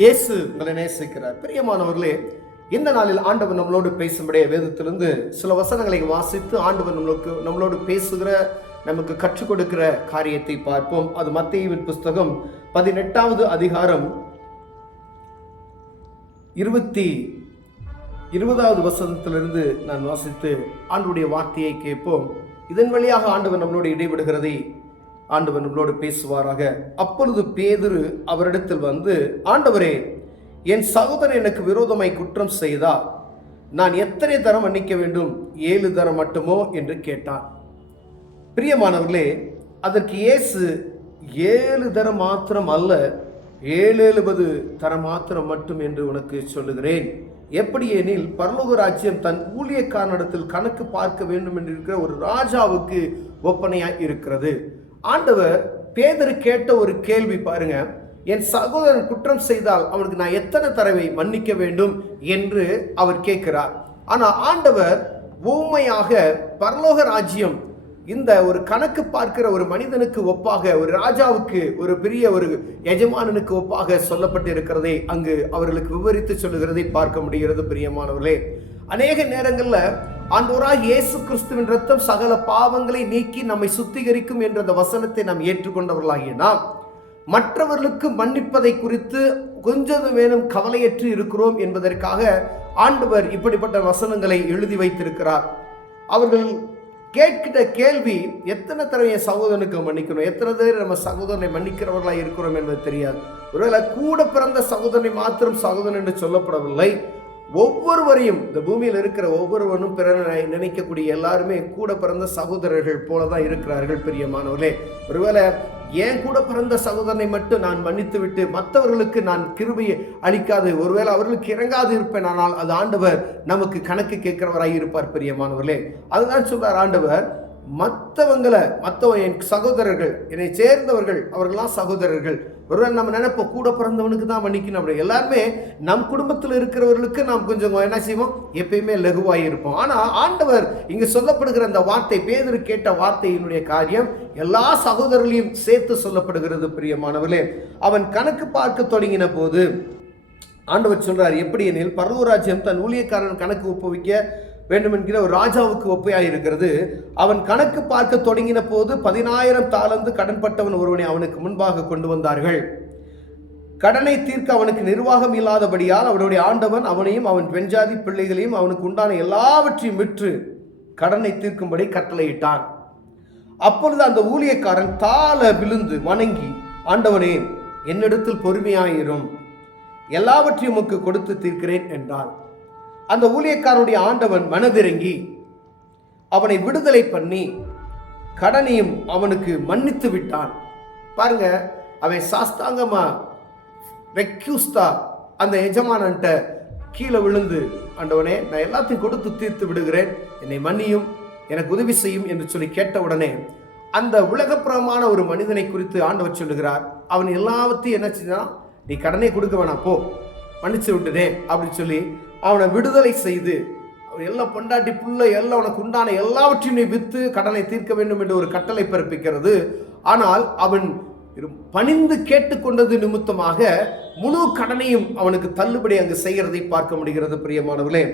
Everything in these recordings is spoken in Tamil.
இயேசு உங்களை நேசிக்கிறார். பிரியமானவர்களே, இந்த நாளில் ஆண்டவர் நம்மளோடு பேசும்படிய வேதத்திலிருந்து சில வசனங்களை வாசித்து ஆண்டவர் நம்மளோடு பேசுகிற, நமக்கு கற்றுக் கொடுக்கிற காரியத்தை பார்ப்போம். அது மத்தேயுவின் புஸ்தகம் 18வது அதிகாரம் 20வது வசனத்திலிருந்து நான் வாசித்து ஆண்டவருடைய வார்த்தையை கேட்போம். இதன் வழியாக ஆண்டவர் நம்மளோடு இடைவிடுகிறதை ஆண்டவர் நம்மளோடு பேசுவாராக. அப்பொழுது பேதுரு அவரிடத்தில் வந்து, ஆண்டவரே, என் சகோதரன் எனக்கு விரோதமாய் குற்றம் செய்தா நான் எத்தனை தரம் மன்னிக்க வேண்டும்? 7 தரம் மட்டுமோ என்று கேட்டான். பிரியமானவர்களே, அதற்கு இயேசு 7 தரம் மாத்திரம் அல்ல, 770 தரம் மாத்திரம் மட்டும் என்று உனக்கு சொல்லுகிறேன். எப்படி எனில், பரலோக ராஜ்யம் தன் ஊழியக்காரனிடத்தில் கணக்கு பார்க்க வேண்டும் என்று இருக்கிற ஒரு ராஜாவுக்கு ஒப்பனையாய் இருக்கிறது. ஆண்டவர் பேதுரு கேட்ட ஒரு கேள்வி பாருங்க, என் சகோதரன் குற்றம் செய்தால் அவனுக்கு நான் எத்தனை தடவை மன்னிக்க வேண்டும் என்று அவர் கேட்கிறார். ஆனால் ஆண்டவர் உண்மையாக பரலோக ராஜ்யம் இந்த ஒரு கணக்கு பார்க்கிற ஒரு மனிதனுக்கு ஒப்பாக, ஒரு ராஜாவுக்கு, ஒரு பெரிய ஒரு எஜமானனுக்கு ஒப்பாக சொல்லப்பட்டு இருக்கிறதை அங்கு அவர்களுக்கு விவரித்து சொல்லுகிறதை பார்க்க முடிகிறது. பிரியமானவர்களே, அநேக நேரங்களில் ஆண்டவராகிய இயேசு கிறிஸ்துவின் இரத்தம் சகல பாவங்களை நீக்கி நம்மை சுத்திகரிக்கும் என்ற அந்த வசனத்தை நாம் ஏற்றுக்கொண்டவர்களாகிய நாம் மற்றவர்களுக்கு மன்னிப்பதை குறித்து கொஞ்சம் வேணும் கவலையற்று இருக்கிறோம் என்பதற்காக ஆண்டவர் இப்படிப்பட்ட வசனங்களை எழுதி வைத்திருக்கிறார். அவர்கள் கேட்கிற கேள்வி, எத்தனை தடவை என் சகோதரனுக்கு மன்னிக்கணும், எத்தனை தடவை நம்ம சகோதரனை மன்னிக்கிறவர்களாக இருக்கிறோம் என்பது தெரியாது. ஒருவேளை கூட பிறந்த சகோதரனை மாத்திரம் சகோதரன் என்று சொல்லப்படவில்லை, ஒவ்வொருவரையும், இந்த பூமியில் இருக்கிற ஒவ்வொருவரும் பிறனை நினைக்கக்கூடிய எல்லாருமே கூட பிறந்த சகோதரர்கள் போலதான் இருக்கிறார்கள். பிரியமானவர்களே, ஒருவேளை ஏன் கூட பிறந்த சகோதரனை மட்டும் நான் மன்னித்து விட்டு மற்றவர்களுக்கு நான் கிருபையை அளிக்காது, ஒருவேளை அவர்களுக்கு இறங்காது இருப்பேன், ஆனால் அது ஆண்டவர் நமக்கு கணக்கு கேட்கிறவராய் இருப்பார். பிரியமானவர்களே, அதுதான் சொல்றார் ஆண்டவர். மற்றவன் என் சகோதரர்கள், என்னை சேர்ந்தவர்கள், அவர்கள்லாம் சகோதரர்கள். ஒருவேளை நம்ம நினைப்போம் கூட பிறந்தவனுக்கு தான் மன்னிக்கணும் அப்படி. எல்லாருமே நம் குடும்பத்தில் இருக்கிறவர்களுக்கு நாம் கொஞ்சம் என்ன செய்வோம், எப்பயுமே லகுவாய் இருப்போம். ஆனால் ஆண்டவர் இங்கு சொல்லப்படுகிற அந்த வார்த்தை, பேதுரு கேட்ட வார்த்தையினுடைய காரியம் எல்லா சகோதரர்களையும் சேர்த்து சொல்லப்படுகிறது. பிரியமானவர்களே, அவன் கணக்கு பார்க்க தொடங்கின போது ஆண்டவர் சொல்றார், எப்படி எனில், பரலோக ராஜ்யம் தன் ஊழியக்காரன் கணக்கு ஒப்புவிக்க வேண்டும் என்கிற ஒரு ராஜாவுக்கு ஒப்பையாக இருக்கிறது. அவன் கணக்கு பார்க்க தொடங்கின போது 10,000 தாலந்து கடன்பட்டவன் ஒருவனை அவனுக்கு முன்பாக கொண்டு வந்தார்கள். கடனை தீர்க்க அவனுக்கு நிர்வாகம் இல்லாதபடியால் அவனுடைய ஆண்டவன் அவனையும் அவன் பெண்ஜாதி பிள்ளைகளையும் அவனுக்கு உண்டான எல்லாவற்றையும் விற்று கடனை தீர்க்கும்படி கட்டளையிட்டான். அப்பொழுது அந்த ஊழியக்காரன் தாழ விழுந்து வணங்கி, ஆண்டவனே, என்னிடத்தில் பொறுமையாயிரும், எல்லாவற்றையும் உமக்கு கொடுத்து தீர்க்கிறேன் என்றான். அந்த ஊழியக்காரனுடைய ஆண்டவன் மனதிறங்கி அவனை விடுதலை பண்ணி கடனையும் அவனுக்கு மன்னித்து விட்டான். பாருங்க, அவன் சாஸ்தாங்கமா ரெக்யூஸ்தா அந்த எஜமானன்ட்ட கீழே விழுந்து, ஆண்டவனே, நான் எல்லாத்தையும் கொடுத்து தீர்த்து விடுகிறேன், என்னை மன்னியும், எனக்கு உதவி செய்யும் என்று சொல்லி கேட்ட உடனே அந்த உலகப்புறமான ஒரு மனிதனை குறித்து ஆண்டவர் சொல்லுகிறார், அவன் எல்லாவற்றையும் என்ன செஞ்சான், நீ கடனை கொடுக்க வேணாம், போ, மன்னிச்சு விட்டுனே அப்படின்னு சொல்லி அவனை விடுதலை செய்து, எல்லாம் பொண்டாட்டி புள்ள எல்லாம் உனக்கு உண்டான எல்லாவற்றையும் நீ விற்று கடனை தீர்க்க வேண்டும் என்று ஒரு கட்டளை பிறப்பிக்கிறது. ஆனால் அவன் பணிந்து கேட்டுக்கொண்டது நிமித்தமாக முழு கடனையும் அவனுக்கு தள்ளுபடி அங்கு செய்கிறதை பார்க்க முடிகிறது. பிரியமானவர்களே,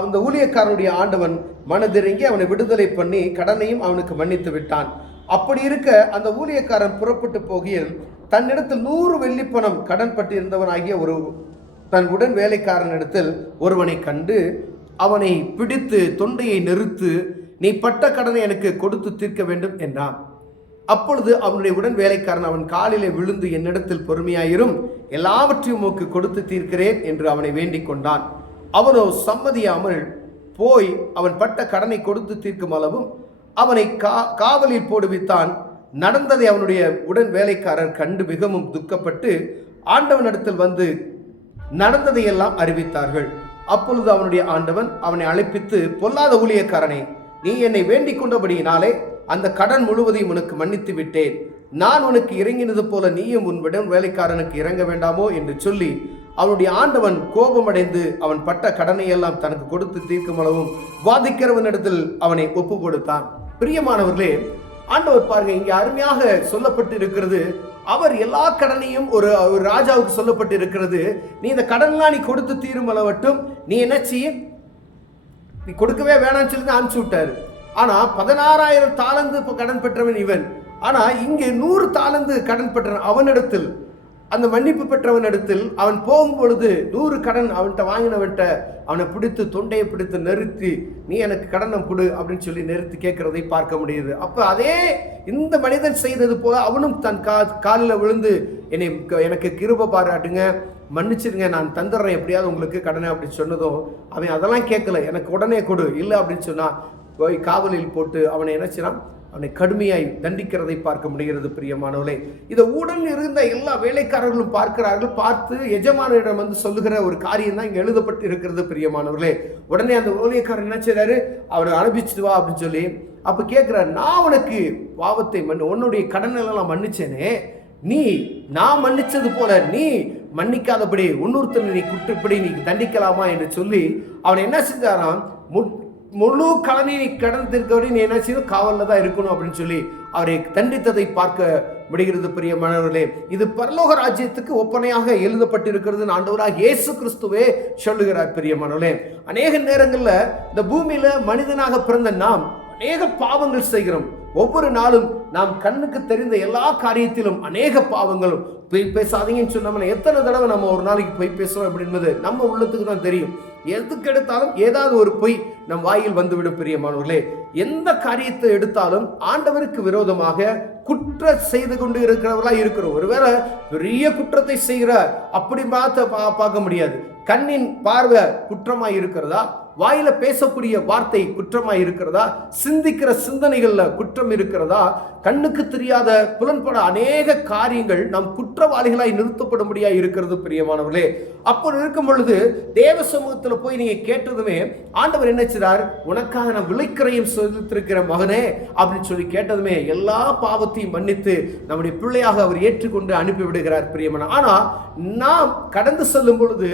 அந்த ஊழியக்காரனுடைய ஆண்டவன் மனதிறங்கி அவனை விடுதலை பண்ணி கடனையும் அவனுக்கு மன்னித்து விட்டான். அப்படி இருக்க அந்த ஊழியக்காரன் புறப்பட்டு போகையில் தன்னிடத்தில் 100 வெள்ளிப்பணம் கடன் பட்டு இருந்தவனாகிய ஒரு தன் உடன் வேலைக்காரனிடத்தில் ஒருவனை கண்டு அவனை பிடித்து தொண்டையை நெருத்து, நீ பட்ட கடனை எனக்கு கொடுத்து தீர்க்க வேண்டும் என்றான். அப்பொழுது அவனுடைய உடன் வேலைக்காரன் அவன் காலிலே விழுந்து, என்னிடத்தில் பொறுமையாயிரும், எல்லாவற்றையும் உமக்கு கொடுத்து தீர்க்கிறேன் என்று அவனை வேண்டிக் கொண்டான். அவனோ சம்மதியாமல் போய் அவன் பட்ட கடனை கொடுத்து தீர்க்கும் அளவும் அவனை காவலில் போடுவித்தான். நடந்ததை அவனுடைய உடன் வேலைக்காரர் கண்டு மிகவும் துக்கப்பட்டு ஆண்டவனிடத்தில் வந்து நடந்ததையெல்லாம் அறிவித்தார்கள். அப்பொழுது அவனுடைய ஆண்டவன் அவனை அழைப்பித்து, பொல்லாத ஊழியக்காரனே, நீ என்னை வேண்டிக் கொண்டபடியினாலே அந்த கடன் முழுவதையும் உனக்கு மன்னித்து விட்டேன். நான் உனக்கு இறங்கினது போல நீயும் உன் உடன் வேலைக்காரனுக்கு இறங்க வேண்டாமோ என்று சொல்லி அவனுடைய ஆண்டவன் கோபமடைந்து அவன் பட்ட கடனை எல்லாம் தனக்கு கொடுத்து தீர்க்கும் அளவும் வாதிக்கிறவனிடத்தில் அவனை ஒப்பு கொடுத்தான். பிரியமானவர்களே, ஆண்டவர் பாருங்க, இங்க அருமையாக சொல்லப்பட்டு இருக்கிறது. அவர் எல்லா கடனையும் ஒரு ராஜாவுக்கு சொல்லப்பட்டு இருக்கிறது. நீ இந்த கடன்லாம் நீ கொடுத்து தீரும் அளவட்டும் நீ என்ன செய்ய, நீ கொடுக்கவே வேணாம்னு சொல்லி தான் அனுப்பிச்சு விட்டாரு. ஆனா 16,000 தாலந்து கடன் பெற்றவன் இவன். ஆனா இங்கே 100 தாலந்து கடன் பெற்றவன் அவனிடத்தில், அந்த மன்னிப்பு பெற்றவன் இடத்தில் அவன் போகும் பொழுது 100 கடன் அவன்கிட்ட வாங்கினவன்கிட்ட அவனை பிடித்து தொண்டையை பிடித்து நிறுத்தி, நீ எனக்கு கடனை கொடு அப்படின்னு சொல்லி நிறுத்தி கேட்கிறதை பார்க்க முடியுது. அப்ப அதே இந்த மனிதன் செய்தது போல அவனும் தன் காலில் விழுந்து எனக்கு கிருபை பாராட்டுங்க, மன்னிச்சிருங்க, நான் தந்துடுறேன் எப்படியாவது உங்களுக்கு கடனை அப்படின்னு சொன்னதும் அவன் அதெல்லாம் கேட்கல, எனக்கு உடனே கொடு, இல்லை அப்படின்னு சொன்னா போய் காவலில் போட்டு அவனை என்ன செய்யலாம், அவனை கடுமையாய் தண்டிக்கிறதை பார்க்க முடிகிறது. பிரியமானவர்களே, இதை உடன் இருந்த எல்லா வேலைக்காரர்களும் பார்க்கிறார்கள். பார்த்து எஜமானிடம் வந்து சொல்லுகிற ஒரு காரியம் தான் இங்க எழுதப்பட்டு இருக்கிறது. பிரியமானவர்களே, உடனே அந்த ஊழியக்காரர் என்ன செய்றாரு, அவனை அனுப்பிச்சிட்டு வா அப்படின்னு சொல்லி அப்ப கேட்கிறார், நான் உனக்கு பாவத்தை உன்னுடைய கடனெல்லாம் மன்னிச்சேனே, நீ நான் மன்னிச்சது போல நீ மன்னிக்காதபடி இன்னொருத்தனை நீ குற்றப்படி நீ தண்டிக்கலாமா என்று சொல்லி அவனை என்ன செஞ்சாராம், முழு கடனை நீ கடன் தீர்க்கபடி நீ என்ன செய்யணும், காவலில் தான் இருக்கணும் அப்படின்னு சொல்லி அவரை தண்டித்ததை பார்க்க முடிகிறது. பிரியமானவர்களே, இது பரலோக ராஜ்யத்துக்கு ஒப்பனையாக எழுதப்பட்டிருக்கிறது ஆண்டவராக இயேசு கிறிஸ்துவே சொல்லுகிறார். பிரியமானவர்களே, அநேக நேரங்கள்ல இந்த பூமியில மனிதனாக பிறந்த நாம் அநேக பாவங்கள் செய்கிறோம். ஒவ்வொரு நாளும் நாம் கண்ணுக்கு தெரிந்த எல்லா காரியத்திலும் அநேக பாவங்களும். பொய் பேசாதீங்கன்னு சொன்னோம்னா எத்தனை தடவை நம்ம ஒரு நாளைக்கு பொய் பேசுவோம் அப்படின்றது நம்ம உள்ளத்துக்கு தான் தெரியும். எதுக்கு எடுத்தாலும் ஏதாவது ஒரு பொய் நம் வாயில் வந்துவிடும். பிரியமானவர்களே, எந்த காரியத்தை எடுத்தாலும் ஆண்டவருக்கு விரோதமாக குற்றம் செய்து கொண்டு இருக்கிறவர்களா இருக்கிறோம். ஒருவேளை பெரிய குற்றத்தை செய்கிற அப்படி பார்க்க முடியாது. கண்ணின் பார்வை குற்றமாய் இருக்கிறதா, வாயில பேசக்கூடிய வார்த்தை குற்றமாய் இருக்கிறதா, சிந்திக்கிற சிந்தனைகள்ல குற்றம் இருக்கிறதா, கண்ணுக்கு தெரியாத புலன்பட அநேக காரியங்கள் நம் குற்றவாளிகளாய் நிறுத்தப்படும்படியா இருக்கிறது. பிரியமானவர்களே, அப்படி இருக்கும் பொழுது தேவ சமூகத்தில் போய் நீங்க கேட்டதுமே ஆண்டவர் என்ன செய்றார், உனக்காக நான் விலைக்கரையும் சொல்லித்திருக்கிற மகனே அப்படின்னு சொல்லி கேட்டதுமே எல்லா பாவத்தையும் மன்னித்து நம்முடைய பிள்ளையாக அவர் ஏற்றுக்கொண்டு அனுப்பி விடுகிறார். பிரியமான, ஆனா நாம் கடந்து செல்லும் பொழுது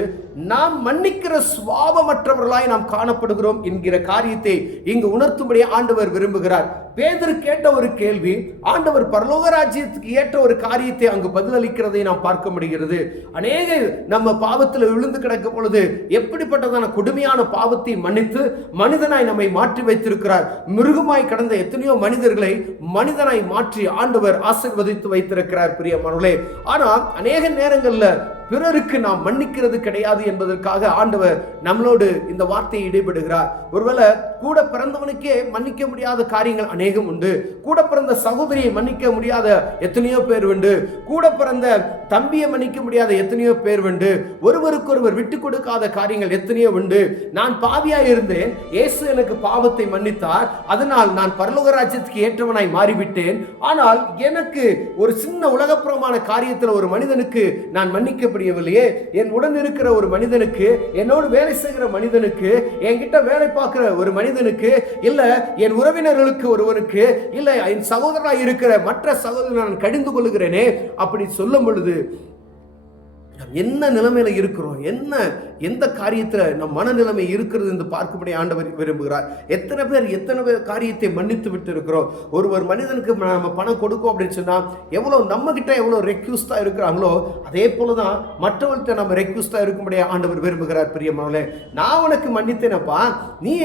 நாம் மன்னிக்கிற சுபாவமற்றவர்களாய் நாம் காணப்படுகிறோம் என்கிற காரியத்தை இங்கு உணர்த்தும்படி ஆண்டவர் விரும்புகிறார். பேதுரு கேட்ட ஒரு கேள்வி ஆண்டவர் பரலோக ராஜ்யத்துக்கு ஏற்ற ஒரு காரியத்தை அங்கு பதிலளிக்கிறதை நாம் பார்க்க முடிகிறது. அநேக நம்ம பாவத்தில் விழுந்து கிடக்கும் பொழுது எப்படிப்பட்டதான கொடுமையான பாவத்தை மன்னித்து மனிதனாய் நம்மை மாற்றி வைத்திருக்கிறார். மிருகமாய் கடந்த எத்தனையோ மனிதர்களை மனிதனாய் மாற்றி ஆண்டவர் ஆசீர்வதித்து வைத்திருக்கிறார். பிரியமானவர்களே, ஆனால் அநேக நேரங்கள்ல பிறருக்கு நாம் மன்னிக்கிறது கிடையாது என்பதற்காக ஆண்டவர் நம்மளோடு இந்த வார்த்தையை இடைபடுகிறார். ஒருவேளை கூட பிறந்தவனுக்கே மன்னிக்க முடியாத காரியங்கள் அநேகம் உண்டு. கூட பிறந்த சகோதரியை மன்னிக்க முடியாத எத்தனையோ பேர் உண்டு. கூட பிறந்த தம்பியை மன்னிக்க முடியாத எத்தனையோ பேர் உண்டு. ஒருவருக்கொருவர் விட்டு கொடுக்காத காரியங்கள் எத்தனையோ உண்டு. நான் பாவியாய் இருந்தேன், இயேசு எனக்கு பாவத்தை மன்னித்தார், அதனால் நான் பரலோக ராஜ்யத்துக்கு ஏற்றவனாய் மாறிவிட்டேன். ஆனால் எனக்கு ஒரு சின்ன உலகப்புறமான காரியத்தில் ஒரு மனிதனுக்கு நான் மன்னிக்க இல்லையே, என் உடன் இருக்கிற ஒரு மனிதனுக்கு, என்னோடு வேலை செய்கிற மனிதனுக்கு, என்கிட்ட வேலை பார்க்கிற ஒரு மனிதனுக்கு, இல்ல என் உறவினர்களுக்கு ஒருவனுக்கு, இல்ல என் சகோதரராக இருக்கிற மற்ற சகோதரனை நான் கடிந்து கொள்ளுகிறேனே அப்படி சொல்லும் பொழுது என்ன நிலைமையில இருக்கிறோம், எந்த காரியத்துல நம் மனநிலைமை இருக்கிறது என்று பார்க்கும்படி ஆண்டவர் விரும்புகிறார். எத்தனை பேர் காரியத்தை மன்னித்து விட்டு இருக்கிறோம். ஒரு மனிதனுக்கு நம்ம பணம் கொடுக்கும் அப்படின்னு சொன்னா எவ்வளவு நம்ம கிட்ட எவ்வளவு ரெக்யூஸ்டா இருக்கிறாங்களோ அதே போலதான் மற்றவர்கிட்ட நம்ம ரெக்யூஸ்டா இருக்கும்படி ஆண்டவர் விரும்புகிறார். பிரியமானவர்களே, நான் உனக்கு மன்னித்தேனப்பா, நீ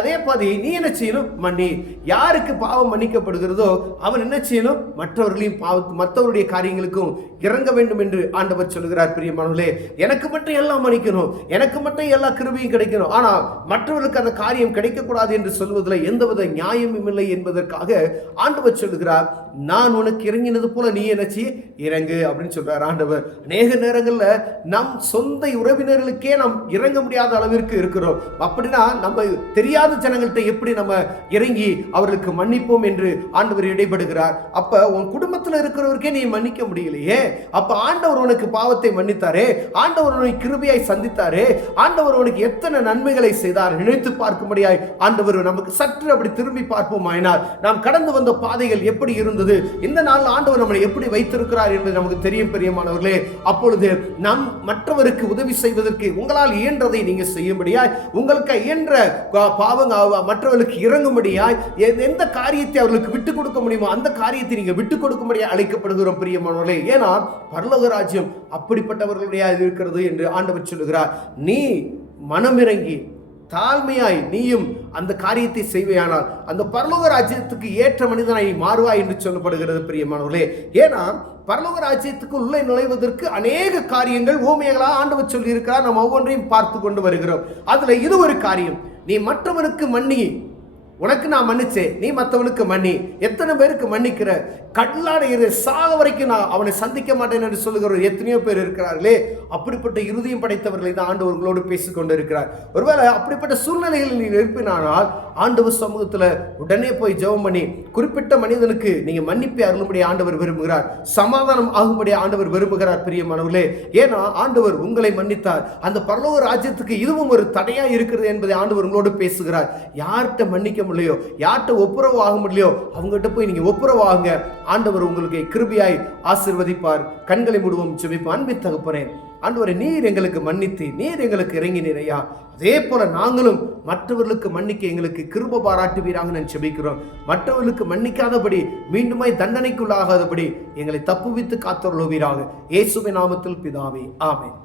அதே பாதி நீ என்ன செய்யணும், மன்னி. யாருக்கு பாவம் மன்னிக்கப்படுகிறதோ அவன் என்ன செய்யணும், மற்றவர்களையும் மற்றவருடைய காரியங்களுக்கும் இறங்க வேண்டும் என்று ஆண்டவர் சொல்லுகிறார். பிரியமானவர்களே, எனக்கு மட்டும் எல்லாம் மன்னிக்கணும், எனக்கு மட்டும் எல்லா கிருபையும் கிடைக்கணும், ஆனா மற்றவர்களுக்கு அந்த காரியம் கிடைக்கக்கூடாது என்று சொல்வதில் எந்தவித நியாயமும் இல்லை என்பதற்காக ஆண்டவர் சொல்லுகிறார், நான் உனக்கு இறங்கினது போல நீ என்னச்சி இறங்கு அப்படின்னு சொல்றார் ஆண்டவர். அநேக நேரங்கள்ல நம் சொந்த உறவினர்களுக்கே நாம் இறங்க முடியாத அளவிற்கு இருக்கிறோம். அப்படின்னா நம்ம தெரியாத ஜனங்கள்கிட்ட எப்படி நம்ம இறங்கி அவர்களுக்கு மன்னிப்போம் என்று ஆண்டவர் இடைபடுகிறார். அப்ப உன் குடும்பத்தில் இருக்கிறவருக்கே நீ மன்னிக்க முடியலையே, அப்ப ஆண்டவர் உனக்கு பாவத்தை மன்னித்தாரே, ஆண்டவர் உனக்கு கிருபையாய் சந்தித்தாரே, ஆண்டவர் உனக்கு எத்தனை நன்மைகளை செய்தார் நினைத்து பார்க்கும்படியாய் ஆண்டவர் நமக்கு சற்று அப்படி திரும்பி பார்ப்போம். ஆயினால் நாம் கடந்து வந்த பாதைகள் எப்படி இருந்தது, இருந்தது. இந்த நாள் ஆண்டவர் நம்மளை எப்படி வைத்திருக்கிறார் என்பது நமக்கு தெரியும் பிரியமானவர்களே. அப்பொழுது நம் மற்றவருக்கு உதவி செய்வதற்கு உங்களால் இயன்றதை நீங்க செய்யும்படியாய், உங்களுக்கு இயன்ற பாவங்க மற்றவர்களுக்கு இறங்கும்படியாய், எந்த காரியத்தை அவர்களுக்கு விட்டுக் கொடுக்க முடியுமோ அந்த காரியத்தை நீங்க விட்டுக் கொடுக்கும்படியாய் அழைக்கப்படுகிறோம் பிரியமானவர்களே. ஏன்னா பரலோக ராஜ்யம் அப்படிப்பட்டவர்களுடைய இருக்கிறது என்று ஆண்டவர் சொல்லுகிறார். நீ மனமிறங்கி தாழ்மையாய் நீயும் அந்த காரியத்தை செய்வையானால் அந்த பரலோக ராஜ்யத்துக்கு ஏற்ற மனிதனாய் மாறுவாய் என்று சொல்லப்படுகிறது பிரியமானவர்களே. ஏன்னா பரலோக ராஜ்யத்துக்கு உள்ளே நுழைவதற்கு அநேக காரியங்கள் ஊமையங்களாக ஆண்டவர் சொல்லி இருக்கிறார். நாம் ஒவ்வொன்றையும் பார்த்து கொண்டு வருகிறோம். அதுல இது ஒரு காரியம், நீ மற்றவனுக்கு மன்னி. உனக்கு நான் மன்னிச்சேன், நீ மற்றவனுக்கு மன்னி. எத்தனை பேருக்கு மன்னிக்கிற? கடலாட சாக வரைக்கும் நான் அவனை சந்திக்க மாட்டேன் என்று சொல்லுகிற எத்தனையோ பேர் இருக்கிறார்களே. அப்படிப்பட்ட இருதயம் படைத்தவர்களை தான் ஆண்டவர் உங்களோடு பேசிக்கொண்டு இருக்கிறார். ஒருவேளை அப்படிப்பட்ட சூழ்நிலைகளில் நீ இருப்பினானால் ஆண்டவர் சமூகத்தில் உடனே போய் ஜெபம் பண்ணி குறிப்பிட்ட மனிதனுக்கு நீங்க மன்னிப்பை அருளும்படி ஆண்டவர் விரும்புகிறார். சமாதானம் ஆகும்படி ஆண்டவர் விரும்புகிறார் பிரியமானவர்களே. ஏன்னா ஆண்டவர் உங்களை மன்னித்தார். அந்த பரலோக ராஜ்யத்துக்கு இதுவும் ஒரு தடையா இருக்கிறது என்பதை ஆண்டவர் உங்களோடு பேசுகிறார். யார்கிட்ட மன்னிக்க முடியலையோ, யார்கிட்ட ஒப்புரவு ஆக முடியலையோ அவங்ககிட்ட போய் நீங்க ஒப்புரவு ஆகுங்க. ஆண்டவர் உங்களுக்கு கிருபையாய் ஆசீர்வதிப்பார். கண்களை மூடுவோம், ஜெபிப்போம். அன்பின் தகப்பனே, ஆண்டவரே, நீர் எங்களுக்கு மன்னித்து நீர் எங்களுக்கு இறங்கினீர் ஐயா. அதே போல நாங்களும் மற்றவர்களுக்கு மன்னிக்க எங்களுக்கு கிருபை பாராட்டுவீராக நான் ஜெபிக்கிறோம். மற்றவர்களுக்கு மன்னிக்காதபடி மீண்டுமாய் தண்டனைக்குள்ளாகாதபடி எங்களை தப்புவித்து காத்தருளுவீராக. இயேசுவின் நாமத்தில் பிதாவே, ஆமென்.